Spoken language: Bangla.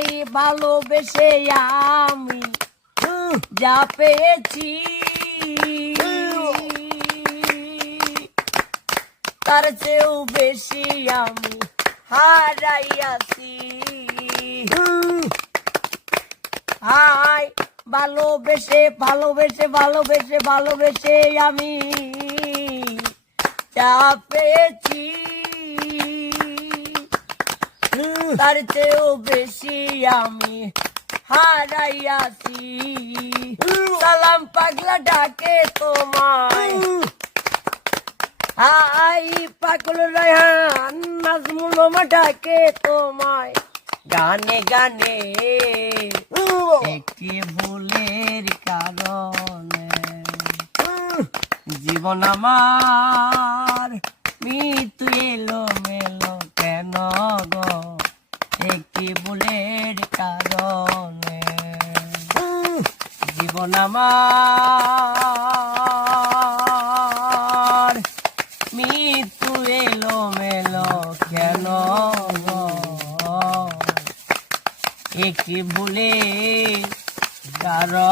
হাই ভালোবেসে আমি যা পেয়েছি তার চেয়েও বেশি আমি হারাইয়াছি। হাই ভালোবেসে ভালোবেসে ভালোবেসে ভালোবেসে আমি যা পেয়েছি তার চেয়েও বেশি আমি হারাইয়াছি। সালাম পাগলা ডাকে তোমায়, হাই পাগল রায়হান নাজমুল মামা ডাকে তোমায় গানে গানে একটি ভুলের কারণে জীবন আমার মৃত্যু এলো মেলো কেন গো একটি ভুলের কারণে জীবন আমার মৃত্যু এলো মেলো কেন গো একটি ভুলের কারণে।